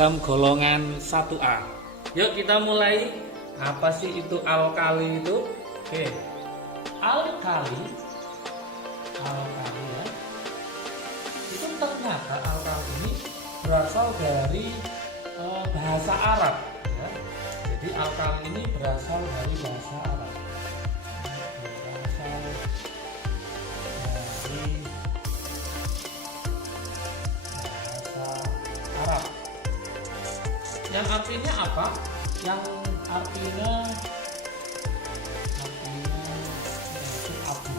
logam golongan 1A. Yuk kita mulai. Apa sih itu alkali itu? Oke. Alkali ya. Itu ternyata alkali ini berasal dari bahasa Arab ya. Jadi alkali ini berasal dari bahasa Arab. Berasal dari bahasa Arab. Yang artinya apa? Yang artinya yaitu abu.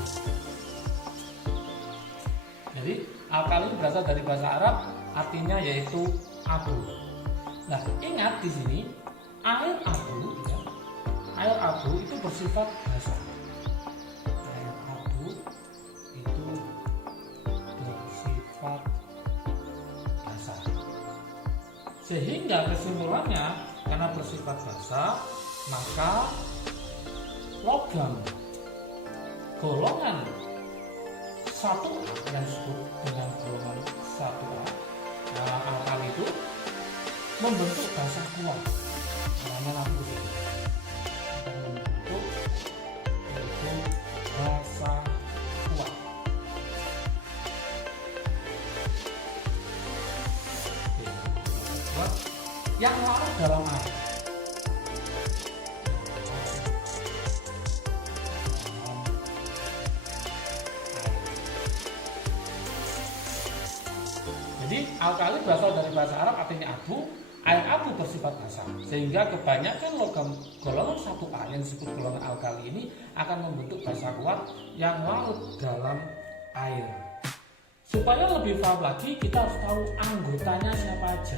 Jadi alkali berasal dari bahasa Arab, artinya yaitu abu. Nah, ingat di sini air abu, ya, air abu itu bersifat basah. Air abu itu bersifat basah. Sehingga kesimpulannya, karena bersifat basah, maka logam golongan 1A yang disebut dengan golongan 1A, alkali itu membentuk basa kuat. Namanya nanti akan membentuk yaitu basa kuat. Yang larut dalam air. Jadi alkali berasal dari bahasa Arab, artinya abu. Air abu bersifat basah, sehingga kebanyakan logam golongan 1A yang disebut golongan alkali ini akan membentuk basa kuat yang larut dalam air. Supaya lebih paham lagi, kita harus tahu anggotanya siapa aja.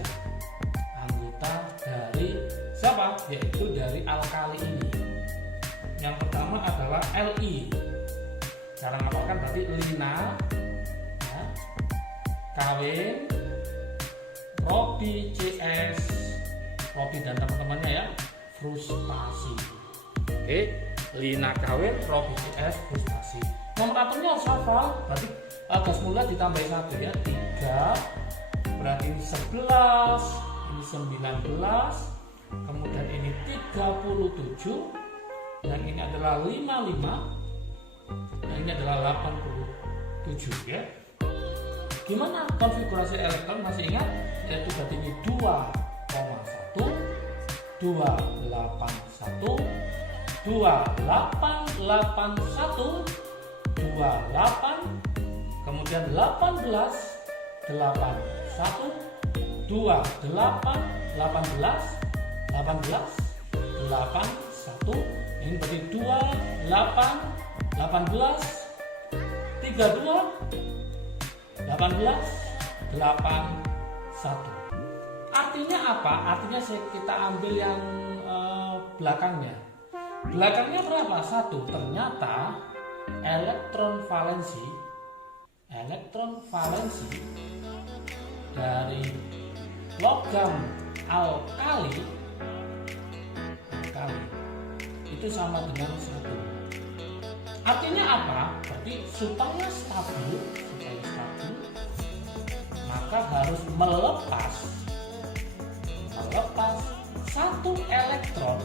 Anggota dari siapa? Yaitu dari alkali ini. Yang pertama adalah Li. Cara ngapalkan berarti lina, ya, kawin, Robi, CS, Robi dan teman-temannya ya, frustasi. Oke, lina kawin, Robi, CS, frustasi. Nomor atomnya harus hafal, berarti gas mulia ditambah 1 ya, 3, berarti ini 11, ini 19, kemudian ini 37, yang ini adalah 55, yang ini adalah 87 ya. Gimana konfigurasi elektron, masih ingat? Yaitu berarti ini 2,1, 281, 2881, 28, kemudian 18, 81, 28, 18, 18, 81, ini berarti 28, 18, 32, 18, 81. Artinya apa? Artinya kita ambil yang belakangnya. Belakangnya berapa? 1. Ternyata elektron valensi dari logam alkali itu sama dengan 1. Artinya apa? Berarti supaya stabil, maka harus melepas satu elektron,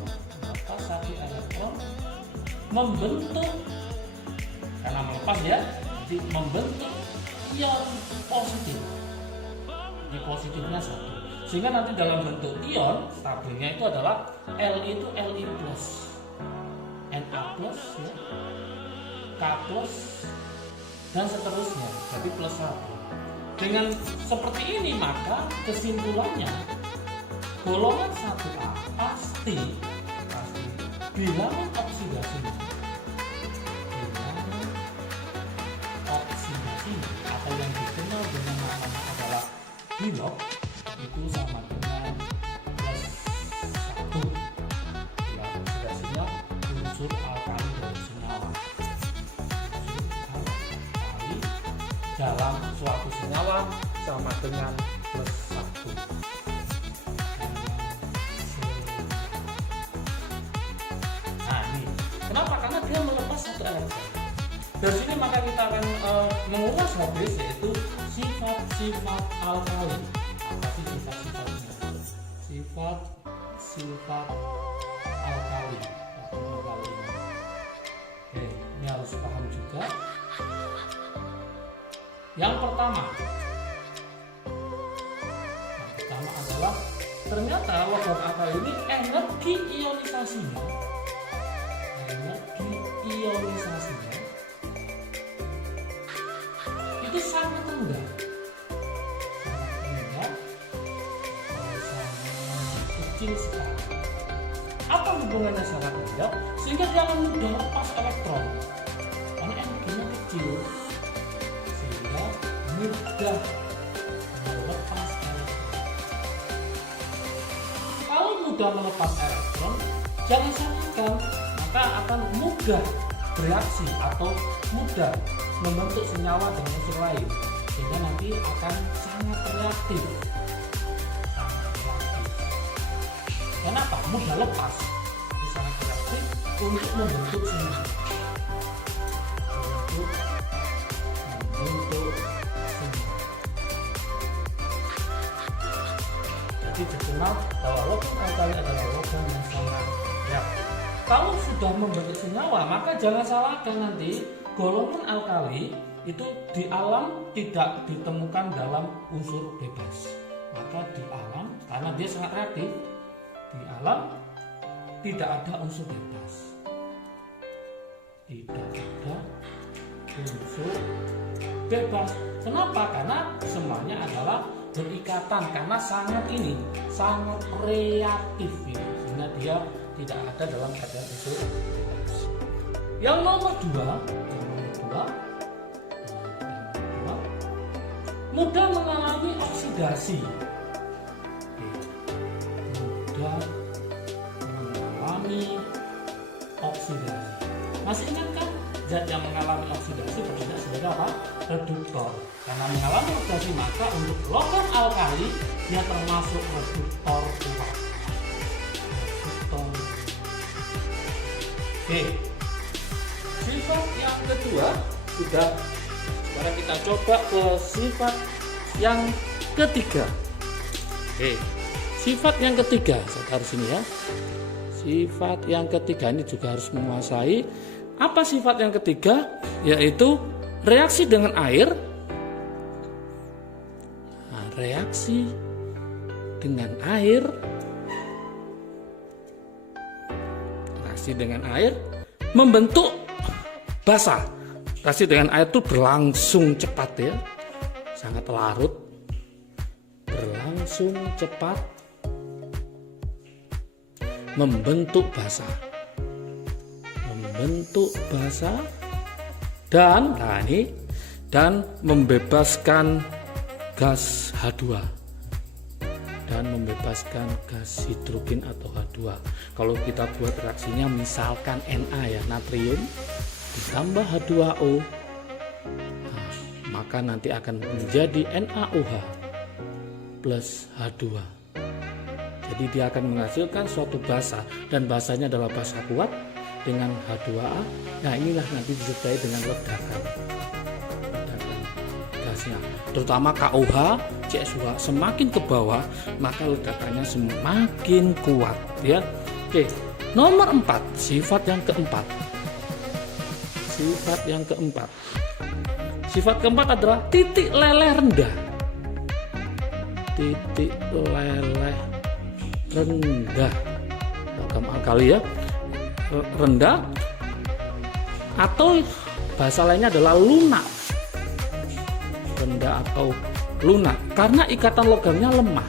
membentuk, karena melepas ya, jadi membentuk ion positif. Di positifnya 1, sehingga nanti dalam bentuk ion stabilnya itu adalah Li itu Li plus, Na plus ya, K plus, dan seterusnya, jadi plus 1. Dengan seperti ini, maka kesimpulannya golongan 1A pasti bilangan oksidasinya atau yang dikenal dengan nama adalah bilok itu sama dengan plus 1. Bilangan oksidasinya unsur alkali dan senyawa. Dalam suatu senyawa sama dengan plus 1. Nah ini kenapa? Karena dia melepas satu elektron. Dari sini maka kita akan mengulas habis, yaitu sifat-sifat alkali. Apa sih sifat-sifatnya? sifat alkali. Oke, ini harus paham juga. Yang pertama adalah ternyata logam alkali ini energi ionisasinya itu sangat rendah, sangat kecil sekali. Apa hubungannya sangat rendah sehingga dia akan mudah lepas elektron karena energinya kecil, sehingga mudah melepas elektron. Kalau mudah melepas elektron, jangan salahkan, maka akan mudah bereaksi atau mudah membentuk senyawa dengan unsur lain, sehingga nanti akan sangat reaktif. Kenapa? Mudah lepas, jadi sangat reaktif untuk membentuk senyawa. Jadi dikenal bahwa logam alkali adalah logam yang sangat reaktif. Kalau sudah membentuk senyawa, maka jangan salahkan nanti golongan alkali itu di alam tidak ditemukan dalam unsur bebas. Maka di alam, karena dia sangat reaktif, di alam tidak ada unsur bebas. Tidak ada unsur bebas. Kenapa? Karena semuanya adalah berikatan, karena sangat reaktif, sehingga dia tidak ada dalam keadaan unsur bebas. Yang nomor dua, mudah mengalami oksidasi. Mudah mengalami oksidasi. Masih ingat kan zat yang mengalami oksidasi bertindak sebagai apa? Reduktor. Karena mengalami oksidasi, maka untuk logam alkali dia termasuk reduktor kuat. Oke, sifat yang kedua sudah. Sekarang kita coba ke sifat yang ketiga. Oke, sifat yang ketiga, saya taruh sini ya. Sifat yang ketiga ini juga harus menguasai. Apa sifat yang ketiga? Yaitu reaksi dengan air. Nah, reaksi dengan air. Reaksi dengan air membentuk basa. Reaksi dengan air itu berlangsung cepat ya, sangat larut, berlangsung cepat, membentuk basa, dan membebaskan gas H2 dan membebaskan gas hidrogen atau H2. Kalau kita buat reaksinya misalkan Na ya, natrium ditambah H2O, nah, maka nanti akan menjadi NaOH plus H2. Jadi dia akan menghasilkan suatu basa, dan basanya adalah basa kuat dengan H2A. Nah, inilah nanti disertai dengan ledakan gasnya, terutama KOH, CH2 semakin ke bawah maka ledakannya semakin kuat ya. Oke, nomor 4, sifat yang keempat. Sifat keempat adalah titik leleh rendah. Titik leleh rendah. Logam alkali ya, rendah, atau bahasa lainnya adalah lunak. Rendah atau lunak karena ikatan logamnya lemah.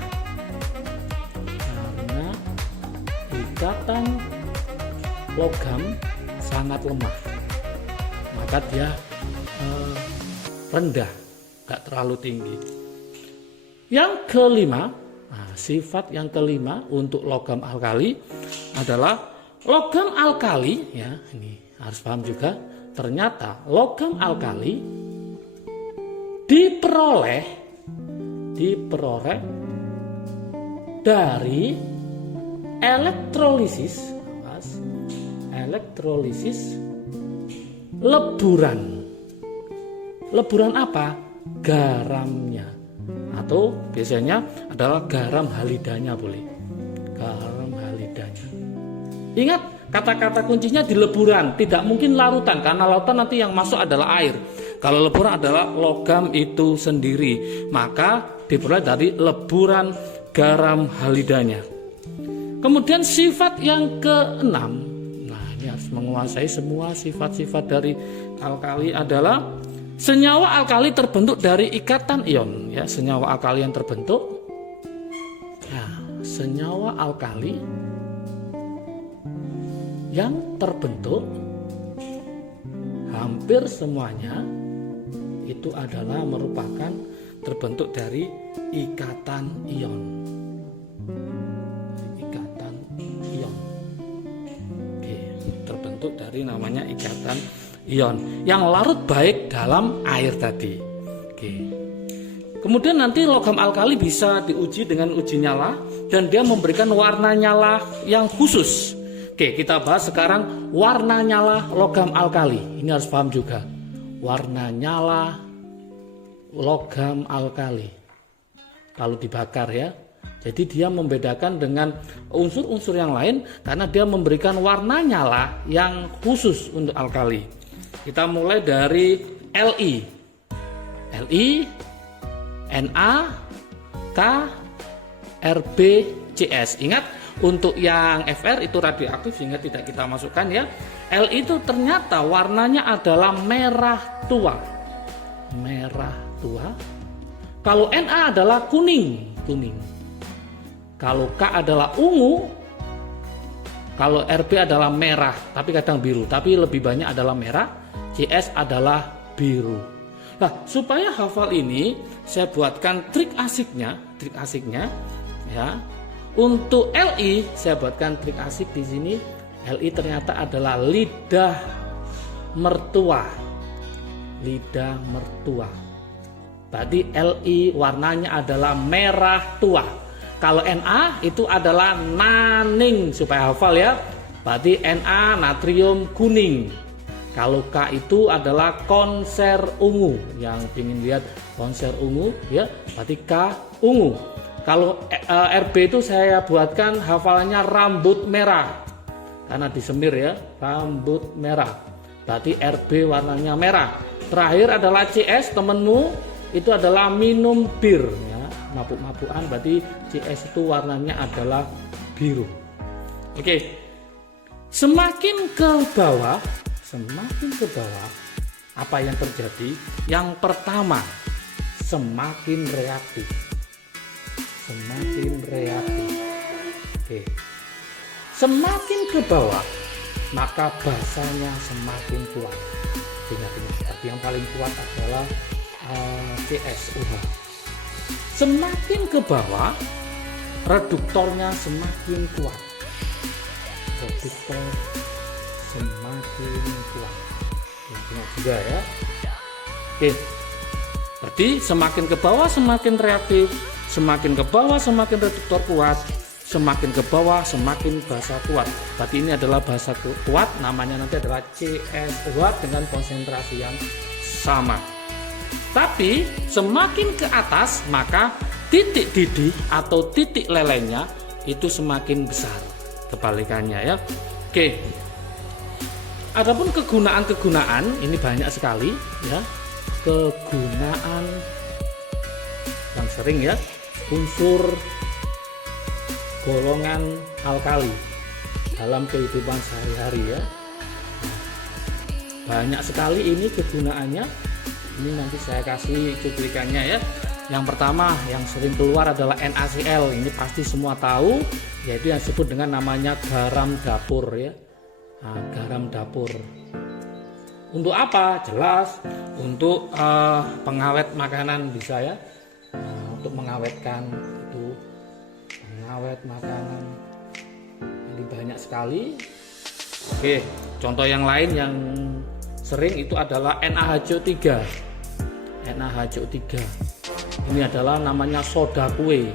Karena ikatan logam sangat lemah, maka dia rendah, gak terlalu tinggi. Yang kelima, sifat yang kelima untuk logam alkali adalah logam alkali ya, ini harus paham juga. Ternyata logam alkali diperoleh dari elektrolisis leburan. Leburan apa? Garamnya, atau biasanya adalah garam halidanya boleh. Ingat, kata-kata kuncinya di leburan, tidak mungkin larutan, karena larutan nanti yang masuk adalah air. Kalau leburan adalah logam itu sendiri, maka diperoleh dari leburan garam halidanya. Kemudian sifat yang keenam, nah ini harus menguasai semua sifat-sifat dari alkali adalah senyawa alkali terbentuk dari ikatan ion. Ya, senyawa alkali yang terbentuk, nah, senyawa alkali yang terbentuk hampir semuanya itu adalah merupakan terbentuk dari ikatan ion. Ikatan ion. Oke, terbentuk dari namanya ikatan ion yang larut baik dalam air tadi. Oke. Kemudian nanti logam alkali bisa diuji dengan uji nyala dan dia memberikan warna nyala yang khusus. Oke, kita bahas sekarang warna nyala logam alkali. Ini harus paham juga. Warna nyala logam alkali kalau dibakar ya. Jadi dia membedakan dengan unsur-unsur yang lain karena dia memberikan warna nyala yang khusus untuk alkali. Kita mulai dari Li, Na, K, Rb, Cs. Ingat, untuk yang Fr itu radioaktif sehingga tidak kita masukkan ya. Li itu ternyata warnanya adalah merah tua. Merah tua. Kalau Na adalah kuning. Kalau K adalah ungu. Kalau Rb adalah merah, tapi kadang biru, tapi lebih banyak adalah merah. Cs adalah biru. Nah, supaya hafal ini, saya buatkan trik asiknya ya. Untuk Li, saya buatkan trik asik di sini. Li ternyata adalah lidah mertua. Lidah mertua. Tadi Li warnanya adalah merah tua. Kalau Na itu adalah naning, supaya hafal ya. Berarti Na natrium kuning. Kalau K itu adalah konser ungu. Yang ingin lihat konser ungu ya, berarti K ungu. Kalau Rb itu saya buatkan hafalannya rambut merah. Karena disemir ya, rambut merah. Berarti Rb warnanya merah. Terakhir adalah CS, temenmu itu adalah minum bir ya, mabuk-mabukan, berarti CS itu warnanya adalah biru. Oke. Semakin ke bawah apa yang terjadi? Yang pertama, semakin reaktif. Oke. Semakin ke bawah, maka basanya semakin kuat. Ingat, tapi yang paling kuat adalah CSOH. Semakin ke bawah, reduktornya semakin kuat. Reduktor semakin kuat. Ingat juga ya. Oke. Berarti semakin ke bawah semakin reaktif, semakin ke bawah semakin reduktor kuat, semakin ke bawah semakin basa kuat. Berarti ini adalah basa kuat, namanya nanti adalah CSOH dengan konsentrasi yang sama. Tapi semakin ke atas maka titik didih atau titik lelehnya itu semakin besar. Kebalikannya ya. Oke. Adapun kegunaan-kegunaan ini banyak sekali ya. Kegunaan yang sering ya, unsur golongan alkali dalam kehidupan sehari-hari ya. Banyak sekali ini kegunaannya. Ini nanti saya kasih cuplikannya ya. Yang pertama yang sering keluar adalah NaCl. Ini pasti semua tahu, yaitu yang disebut dengan namanya garam dapur ya. Nah, garam dapur. Untuk apa? Jelas untuk pengawet makanan bisa ya. Nah, untuk mengawetkan itu, pengawet makanan. Ini banyak sekali. Oke, contoh yang lain yang sering itu adalah NaHCO3. NaHCO3. Ini adalah namanya soda kue.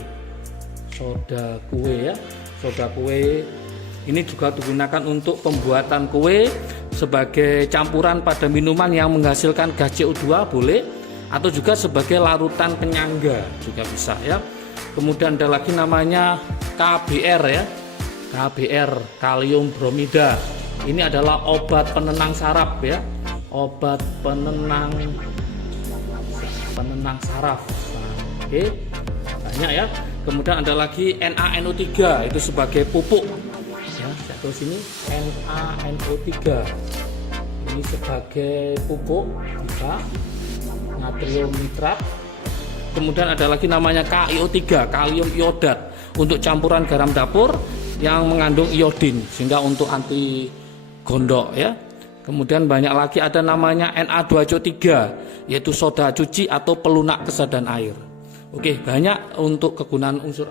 Soda kue ya. Soda kue ini juga digunakan untuk pembuatan kue sebagai campuran pada minuman yang menghasilkan gas CO2 boleh, atau juga sebagai larutan penyangga juga bisa ya. Kemudian ada lagi namanya KBR ya. KBr, kalium bromida. Ini adalah obat penenang saraf ya, obat penenang saraf. Nah, oke, banyak ya. Kemudian ada lagi NaNO3, itu sebagai pupuk ya. Saya tulis ini NaNO3, ini sebagai pupuk bisa, natrium nitrat. Kemudian ada lagi namanya KiO3, kalium iodat, untuk campuran garam dapur yang mengandung iodin sehingga untuk anti gondok ya. Kemudian banyak lagi ada namanya Na2CO3, yaitu soda cuci atau pelunak kesedan air. Oke, banyak untuk kegunaan unsur